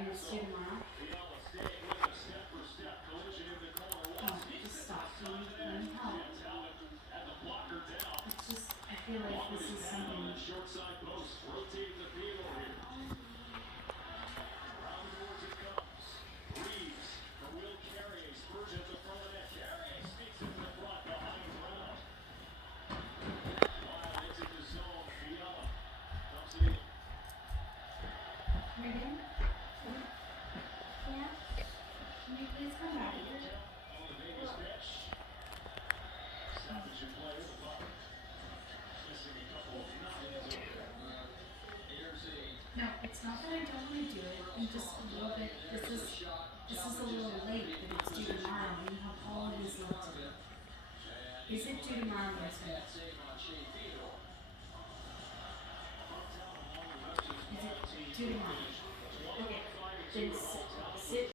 and it's due tomorrow. Oh, just stop. Let me help. It's just, I feel like this is something. Megan? Yeah? Can you please come back here? No, it's not that I don't want to do it. I'm just a little bit. This is a little late that it's due tomorrow. You have all of these left to do. Is it due tomorrow, Winston? Is it due tomorrow? Okay, then sit